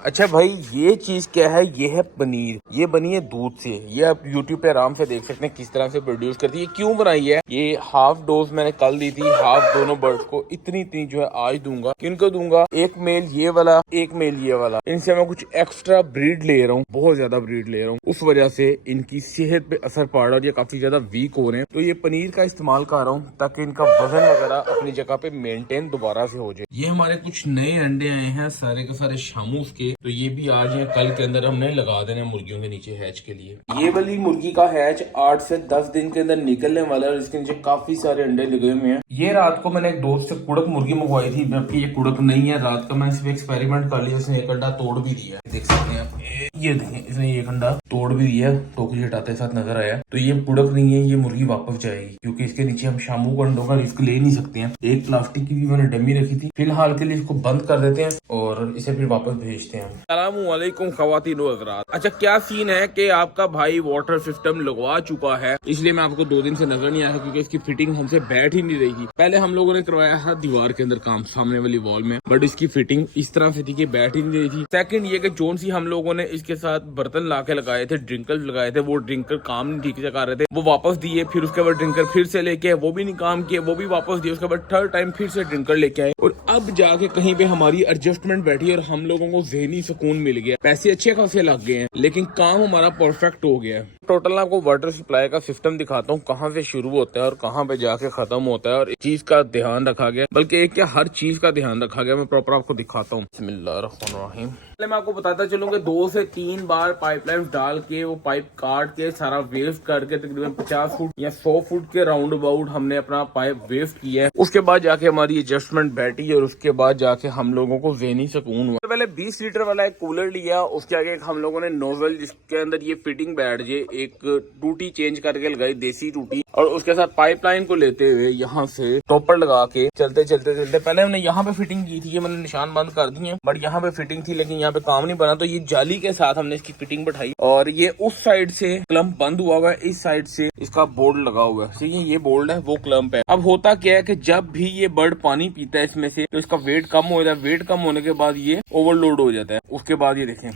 अच्छा भाई, ये चीज क्या है? ये है पनीर। ये बनी है दूध से। ये आप YouTube पे आराम से देख सकते हैं किस तरह से प्रोड्यूस करती है। क्यों बनाई है? ये हाफ डोज मैंने कल दी थी, हाफ दोनों बर्ड्स को इतनी इतनी जो है आज दूंगा। किनको दूंगा? एक मेल ये वाला, एक मेल ये वाला। इनसे मैं कुछ एक्स्ट्रा ब्रीड ले रहा हूँ, बहुत ज्यादा ब्रीड ले रहा हूँ। उस वजह से इनकी सेहत पे असर पड़ रहा है और ये काफी ज्यादा वीक हो रहे हैं। तो ये पनीर का इस्तेमाल कर रहा हूँ ताकि इनका वजन वगैरह अपनी जगह पे मेंटेन दोबारा से हो जाए। ये हमारे कुछ नए अंडे आए हैं, सारे के सारे शामूस के। तो ये भी आज या कल के अंदर हमने लगा देने मुर्गियों के नीचे हैच के लिए। ये वाली मुर्गी का हैच 8 से 10 दिन के अंदर निकलने वाला है और इसके नीचे काफी सारे अंडे लगे हुए हैं। ये रात को मैंने एक दोस्त से कुड़क मुर्गी मंगवाई थी, जबकि ये कुड़क नहीं है। रात का मैंने सिर्फ एक्सपेरिमेंट कर लिया, इसने एक अंडा तोड़ भी दिया। देख सकते हैं आप, ये देखें, इसने एक अंडा तोड़ भी दिया। टोकरी हटाते साथ नजर आया। तो ये कुड़क नहीं है, ये मुर्गी वापस जाएगी क्योंकि इसके नीचे हम शामू को अंडों का रिस्क ले नहीं सकते हैं। एक प्लास्टिक की भी मैंने डमी रखी थी। फिलहाल के लिए इसको बंद कर देते हैं और इसे फिर वापस भेजते हैं। अस्सलामुअलैकुम ख़वातीन व हज़रात। अच्छा, क्या सीन है कि आपका भाई वाटर सिस्टम लगवा चुका है, इसलिए मैं आपको 2 दिन से नजर नहीं आया क्योंकि इसकी फिटिंग हमसे बैठ ही नहीं रही थी। पहले हम लोगों ने करवाया था दीवार के अंदर काम, सामने वाली वॉल में, बट इसकी फिटिंग इस तरह से थी कि बैठ ही नहीं रही थी। सेकंड ये कि जोन सी हम लोगों ने इसके साथ बर्तन ला के लगाए थे, ड्रिंकर लगाए थे, वो ड्रिंकर काम नहीं ठीक से कर रहे थे, वो वापस दिए। फिर उसके बाद ड्रिंकर फिर से लेके वो भी नहीं काम किए, वो भी वापस दिए। उसके बाद थर्ड टाइम फिर से ड्रिंकर लेके आए और अब जाके कहीं पे हमारी एडजस्टमेंट बैठी और हम लोगों को ज़हनी सुकून मिल गया। पैसे अच्छे खासे लग गए हैं लेकिन काम हमारा परफेक्ट हो गया है। टोटल आपको वाटर सप्लाई का सिस्टम दिखाता हूँ, कहाँ से शुरू होता है और कहाँ पे जाके खत्म होता है और इस चीज का ध्यान रखा गया, बल्कि एक क्या हर चीज का ध्यान रखा गया। मैं प्रॉपर आपको दिखाता हूँ। बिस्मिल्लाहिर्रहमानिर्रहीम। पहले मैं आपको बताता चलूँ कि 2 से 3 बार पाइपलाइन डाल के वो पाइप काट के सारा वेस्ट करके तकरीबन 50 फुट या 100 फुट के राउंड अबाउट हमने अपना पाइप वेस्ट किया है। उसके बाद जाके हमारी एडजस्टमेंट बैठी और उसके बाद जाके हम लोगों को ज़हनी सुकून हुआ। पहले 20 लीटर वाला एक कूलर लिया, उसके आगे हम लोगों ने नोजल जिसके अंदर ये फिटिंग बैठ जाए, एक टूटी चेंज करके लगाई, देसी टूटी, और उसके साथ पाइपलाइन को लेते हुए यहाँ से टॉपर लगा के चलते चलते चलते पहले हमने यहाँ पे फिटिंग की थी, ये मैंने निशान बंद कर दिए, बट यहाँ पे फिटिंग थी लेकिन यहाँ पे काम नहीं बना। तो ये जाली के साथ हमने इसकी फिटिंग बैठाई और ये उस साइड से क्लम्प बंद हुआ हुआ है, इस साइड से इसका बोर्ड लगा हुआ है। ठीक है, ये बोर्ड है, वो क्लम्प है। अब होता क्या है कि जब भी ये बर्ड पानी पीता है इसमें से तो इसका वेट कम हो जाता है। वेट कम होने के बाद ये ओवरलोड हो जाता है। उसके बाद ये देखें,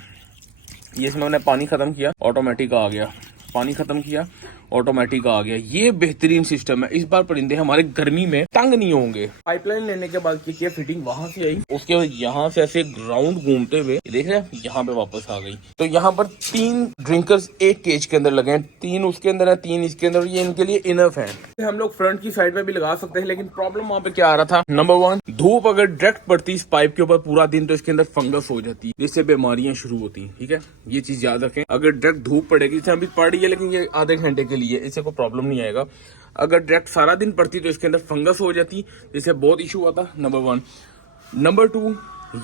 ये इसमें हमने पानी खत्म किया, ऑटोमेटिक आ गया, पानी खत्म किया, ऑटोमेटिक आ गया। ये बेहतरीन सिस्टम है। इस बार परिंदे हमारे गर्मी में तंग नहीं होंगे। पाइपलाइन लेने के बाद क्या फिटिंग वहां से आई, उसके बाद यहाँ से ऐसे ग्राउंड घूमते हुए देख रहे हैं यहाँ पे वापस आ गई। तो यहाँ पर 3 ड्रिंकर्स एक केज के अंदर लगे हैं, 3 उसके अंदर है, 3 इसके अंदर। ये इनके लिए इनफ है। हम लोग फ्रंट की साइड में भी लगा सकते हैं, लेकिन प्रॉब्लम वहाँ पे क्या आ रहा था, नंबर 1, धूप अगर डायरेक्ट पड़ती इस पाइप के ऊपर पूरा दिन तो इसके अंदर फंगस हो जाती, जिससे बीमारियां शुरू होती। ठीक है, ये चीज याद रखें। अगर डायरेक्ट धूप पड़ेगी, जैसे अभी पड़ रही है लेकिन ये आधे घंटे के लिए, इससे कोई प्रॉब्लम नहीं आएगा। अगर डायरेक्ट सारा दिन पड़ती तो इसके अंदर फंगस हो जाती, जिससे बहुत इशू आता, नंबर 1। नंबर 2,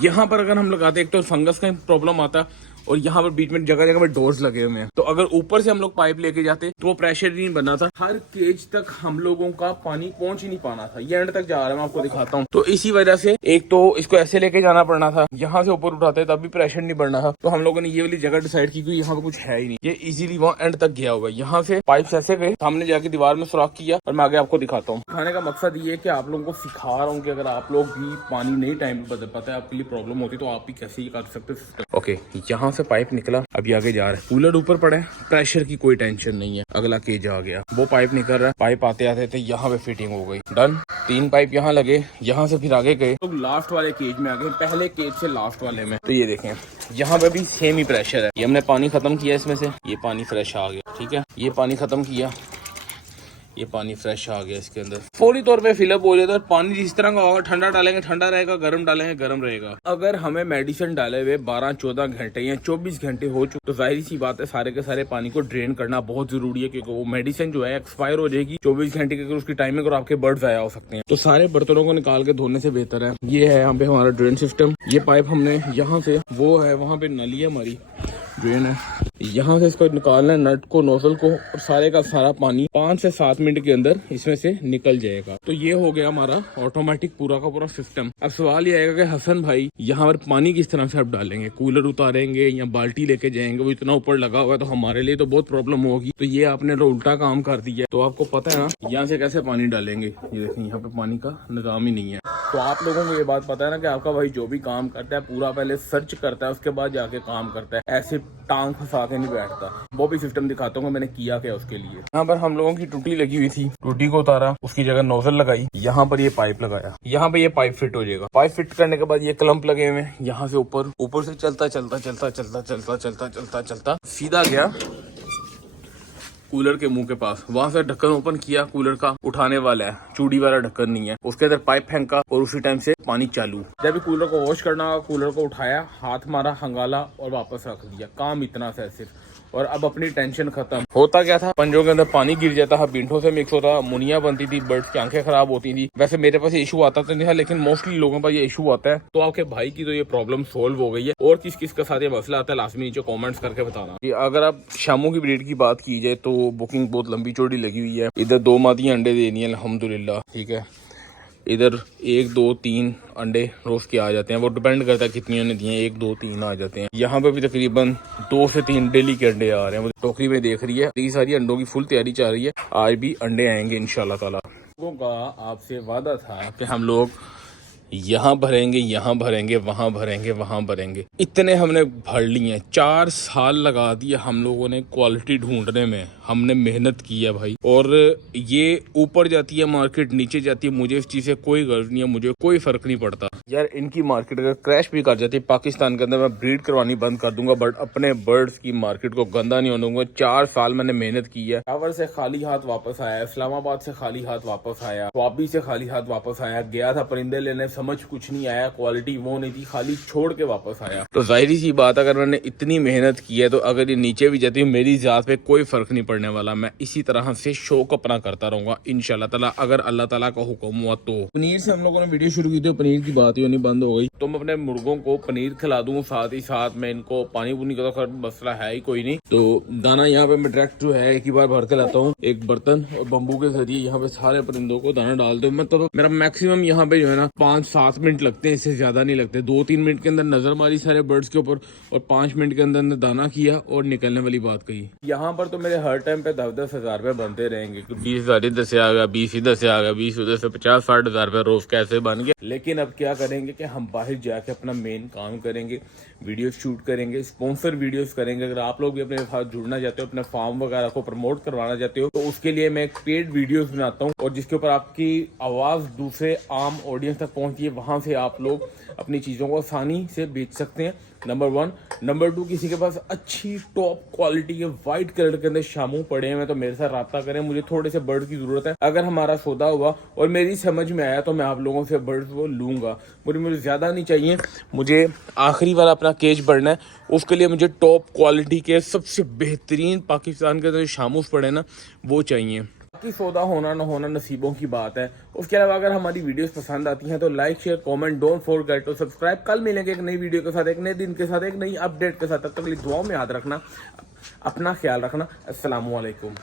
यहाँ पर अगर हम लगाते एक तो फंगस का प्रॉब्लम आता और यहाँ पर बीच में जगह जगह पर डोर्स लगे हुए हैं, तो अगर ऊपर से हम लोग पाइप लेके जाते तो वो प्रेशर ही नहीं बनना था। हर केज तक हम लोगों का पानी पहुंच ही नहीं पाना था। ये एंड तक जा रहा है, मैं आपको दिखाता हूँ। तो इसी वजह से एक तो इसको ऐसे लेके जाना पड़ना था, यहाँ से ऊपर उठाते तब भी प्रेशर नहीं बढ़ना था। तो हम लोगों ने ये वाली जगह डिसाइड की, यहाँ पे कुछ है ही नहीं, ये इजीली वहाँ एंड तक गया हुआ है। यहाँ से पाइप ऐसे गए, सामने जाके दीवार में सुराख किया और मैं आगे आपको दिखाता हूँ। खाने का मकसद ये है कि आप लोगों को सिखा रहा हूँ कि अगर आप लोग भी पानी नहीं टाइम पे पता है आपके लिए प्रॉब्लम होती तो आप भी कैसे कर सकते हो। ओके, यहाँ से पाइप निकला, अभी आगे जा रहा है। कूलर ऊपर पड़ा है, प्रेशर की कोई टेंशन नहीं है। अगला केज आ गया, वो पाइप निकल रहा है। पाइप आते आते थे यहाँ पे फिटिंग हो गई, डन। 3 पाइप यहाँ लगे, यहाँ से फिर आगे गए तो लास्ट वाले केज में आ गए, पहले केज से लास्ट वाले में। तो ये देखें, यहाँ पे भी सेम ही प्रेशर है। ये हमने पानी खत्म किया इसमें से, ये पानी फ्रेश आ गया। ठीक है, ये पानी खत्म किया, ये पानी फ्रेश आ गया। इसके अंदर फौरी तौर पे फिलअप हो जाता है। पानी जिस तरह का होगा, ठंडा डालेंगे ठंडा रहेगा, गर्म डालेंगे गर्म रहेगा। अगर हमें मेडिसिन डाले हुए 12-14 घंटे या 24 घंटे हो चुके तो जाहिर सी बात है सारे के सारे पानी को ड्रेन करना बहुत जरूरी है, क्योंकि वो मेडिसिन जो है एक्सपायर हो जाएगी 24 घंटे के, अगर उसकी टाइमिंग और आपके बर्ड जाया हो सकते हैं। तो सारे बर्तनों को निकाल के धोने से बेहतर है। ये है यहाँ पे हमारा ड्रेन सिस्टम। ये पाइप हमने यहाँ से, वो है वहाँ पे नली है हमारी, ड्रेन है, यहाँ से इसको निकालना है, नट को, नोजल को, और सारे का सारा पानी 5 से 7 मिनट के अंदर इसमें से निकल जाएगा। तो ये हो गया हमारा ऑटोमेटिक पूरा का पूरा सिस्टम। अब सवाल ये आएगा कि हसन भाई यहाँ पर पानी किस तरह से आप डालेंगे, कूलर उतारेंगे या बाल्टी लेके जाएंगे, वो इतना ऊपर लगा हुआ है तो हमारे लिए तो बहुत प्रॉब्लम होगी। तो ये आपने तो उल्टा काम कर दिया। तो आपको पता है ना यहाँ से कैसे पानी डालेंगे। ये देखिए, यहाँ पे पानी का निजाम ही नहीं है। तो आप लोगों को ये बात पता है ना कि आपका भाई जो भी काम करता है पूरा पहले सर्च करता है, उसके बाद जाके काम करता है, ऐसे टांग फंसा के नहीं बैठता। वो भी सिस्टम दिखाता हूँ मैंने किया क्या उसके लिए। यहाँ पर हम लोगों की टूटी लगी हुई थी, टूटी को उतारा, उसकी जगह नोजल लगाई, यहाँ पर ये पाइप लगाया, यहाँ पे ये पाइप फिट हो जाएगा। पाइप फिट करने के बाद ये क्लम्प लगे हुए हैं, यहाँ से ऊपर से चलता चलता चलता चलता चलता चलता चलता चलता सीधा गया कूलर के मुंह के पास। वहां से ढक्कन ओपन किया, कूलर का उठाने वाला है, चूड़ी वाला ढक्कन नहीं है। उसके अंदर पाइप फेंका और उसी टाइम से पानी चालू। जब भी कूलर को वॉश करना, कूलर को उठाया, हाथ मारा, हंगाला और वापस रख दिया। काम इतना सा सिर्फ, और अब अपनी टेंशन खत्म। होता क्या था, पंजों के अंदर पानी गिर जाता था, बींठों से मिक्स होता, मुनिया बनती थी, बर्ड्स की आंखें खराब होती थी। वैसे मेरे पास इशू आता तो नहीं था, लेकिन मोस्टली लोगों पर ये इशू आता है। तो आपके भाई की तो ये प्रॉब्लम सोल्व हो गई है। और किस किस का साथ ये मसला आता है लाजमी नीचे कमेंट्स करके बताना। कि अगर आप शामों की ब्रीड की बात की जाए तो बुकिंग बहुत लंबी चौड़ी लगी हुई है। इधर 2 मादी अंडे देनी है अल्हम्दुलिल्लाह, ठीक है। इधर 1 2 3 अंडे रोज के आ जाते हैं, वो डिपेंड करता है कितनी ने दिए, 1 2 3 आ जाते हैं। यहाँ पे भी तकरीबन 2 से 3 डेली के अंडे आ रहे हैं। वो टोकरी में देख रही है, इतनी सारी अंडों की फुल तैयारी चल रही है। आज भी अंडे आएंगे इंशाल्लाह ताला। लोगों का आपसे वादा था कि हम लोग यहाँ भरेंगे, यहाँ भरेंगे, वहाँ भरेंगे, वहाँ भरेंगे। इतने हमने भर लिए हैं। 4 साल लगा दिए हम लोगों ने क्वालिटी ढूंढने में, हमने मेहनत की है भाई। और ये ऊपर जाती है मार्केट, नीचे जाती है, मुझे इस चीज से कोई गर्ज नहीं है, मुझे कोई फर्क नहीं पड़ता यार। इनकी मार्केट अगर क्रैश भी कर जाती है पाकिस्तान के अंदर, मैं ब्रीड करवानी बंद कर दूंगा, बट अपने बर्ड्स की मार्केट को गंदा नहीं होने दूंगा। 4 साल मैंने मेहनत की है। टावर से खाली हाथ वापस आया, इस्लामाबाद से खाली हाथ वापस आया, वापी से खाली हाथ वापस आया, गया था परिंदे लेने, समझ कुछ नहीं आया, क्वालिटी वो नहीं थी, खाली छोड़ के वापस आया। तो जाहिर सी बात, अगर मैंने इतनी मेहनत की है तो अगर ये नीचे भी जाती है, मेरी जात पे कोई फर्क नहीं पड़ने वाला। मैं इसी तरह से शौक अपना करता रहूंगा इंशाल्लाह ताला, अगर अल्लाह ताला का हुक्म हुआ तो। पनीर से हम लोगों ने वीडियो शुरू की थी, पनीर की बात ही होनी बंद हो गई। तो मैं अपने मुर्गों को पनीर खिला दूं, साथ ही साथ मैं इनको पानी पुनी का तो मसला है ही कोई नहीं। तो दाना यहाँ पे मैं डायरेक्ट जो है एक ही बार भर के लाता हूँ, एक बर्तन और बम्बू के जरिए यहाँ पे सारे परिंदों को दाना डाल दो। मतलब मेरा मैक्सिमम यहाँ पे जो है ना 5-7 मिनट लगते हैं, इससे ज्यादा नहीं लगते। 2-3 मिनट के अंदर नजर मारी सारे बर्ड्स के ऊपर, और 5 मिनट के अंदर दाना किया और निकलने वाली बात कही। यहाँ पर तो मेरे हर टाइम पे 10-10 हज़ार रुपए बनते रहेंगे। 20 हज़ार इधर से आ गया, 20 इधर से आ गया, 20 उधर से, 50-60 हज़ार रुपए रोज कैसे बन गया। लेकिन अब क्या करेंगे कि हम बाहर जाके अपना मेन काम करेंगे, वीडियो शूट करेंगे, स्पॉन्सर वीडियोस करेंगे। अगर आप लोग भी अपने साथ जुड़ना चाहते हो, अपने फार्म वगैरह को प्रमोट करवाना चाहते हो, तो उसके लिए मैं एक पेड वीडियोस बनाता हूँ, और जिसके ऊपर आपकी आवाज दूसरे आम ऑडियंस तक पहुंचती है। वहां से आप लोग अपनी चीजों को आसानी से बेच सकते हैं, नंबर 1। नंबर 2, किसी के पास अच्छी टॉप क्वालिटी के व्हाइट कलर के अंदर शामू पड़े हैं तो मेरे साथ राब्ता करें। मुझे थोड़े से बर्ड की जरूरत है। अगर हमारा सौदा हुआ और मेरी समझ में आया तो मैं आप लोगों से बर्ड्स वो लूंगा। मुझे ज्यादा नहीं चाहिए, मुझे आखिरी वाला अपना केज भरना है। उसके लिए मुझे टॉप क्वालिटी के सबसे बेहतरीन पाकिस्तान के अंदर शामूस पड़े ना, वो चाहिए। बाकी सौदा होना ना होना नसीबों की बात है। उसके अलावा अगर हमारी वीडियोस पसंद आती हैं तो like share comment don't forget to subscribe. कल मिलेंगे एक नई वीडियो के साथ, एक नए दिन के साथ, एक नई अपडेट के साथ। तब तक दुआओं में याद रखना, अपना ख्याल रखना। अस्सलामु अलैकुम।